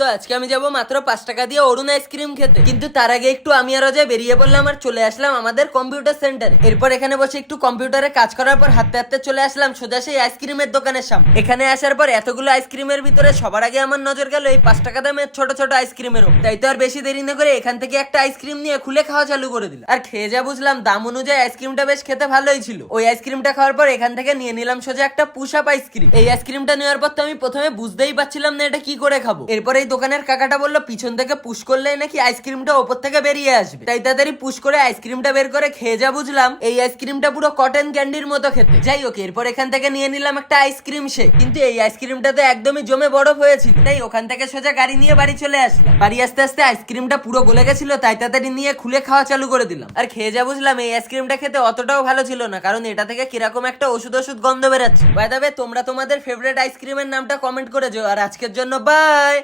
তো আজকে আমি যাবো মাত্র 5 টাকা দিয়ে অরুণ আইসক্রিম খেতে, কিন্তু তার আগে একটু আমি আর অজয় বেরিয়ে পড়লাম আর চলে আসলাম আমাদের কম্পিউটার সেন্টারে। এরপর এখানে বসে একটু কম্পিউটারে কাজ করার পর হাঁটতে হাঁটতে চলে আসলাম সোজা সেই আইসক্রিমের দোকানের সামনে। এখানে আসার পর এতগুলো আইসক্রিমের ভিতরে সবার আগে আমার নজর গেল এই 5 টাকা দামের ছোট ছোট আইসক্রিমের উপর। তাই তো আর বেশি দেরি না করে এখান থেকে একটা আইসক্রিম নিয়ে খুলে খাওয়া চালু করে দিল। আর খেয়ে যা বুঝলাম দাম অনুযায়ী আইসক্রিমটা বেশ খেতে ভালোই ছিল। ওই আইসক্রিমটা খাওয়ার পর এখান থেকে নিয়ে নিলাম সোজা একটা পুশ আপ আইসক্রিম। এই আইসক্রিমটা নেওয়ার পর তো আমি প্রথমে বুঝতেই পারছিলাম না এটা কি করে খাবো। এরপর এই দোকানের কাকাটা বললো পিছন থেকে পুশ করলে নাকি আইসক্রিমটা ওপর থেকে বেরিয়ে আসবে, তাই তাড়াতাড়ি পুশ করে আইসক্রিমটা বের করে খেয়ে যা বুঝলাম এই আইসক্রিমটা পুরো কটন ক্যান্ডির মতো খেতে। যাই হোক, এরপর এখান থেকে নিয়ে নিলাম একটা আইসক্রিম শেক, কিন্তু এই আইসক্রিমটা তো একদমই জমে বরফ হয়েছিল। তাই ওখান থেকে সোজা গাড়ি নিয়ে বাড়ি চলে আসলাম। বাড়ি আসতে আসতে আইসক্রিমটা পুরো গলে গেছিল, তাই তাড়াতাড়ি নিয়ে খুলে খাওয়া চালু করে দিলাম। আর খেয়ে যা বুঝলাম এই আইসক্রিমটা খেতে অতটাও ভালো ছিল না, কারণ এটা থেকে কিরকম একটা ওষুধ গন্ধ বেরাচ্ছে। বাই দ্য ওয়ে, তোমরা তোমাদের ফেভারিট আইসক্রিমের নামটা কমেন্ট করে যাও। আর আজকের জন্য বাই।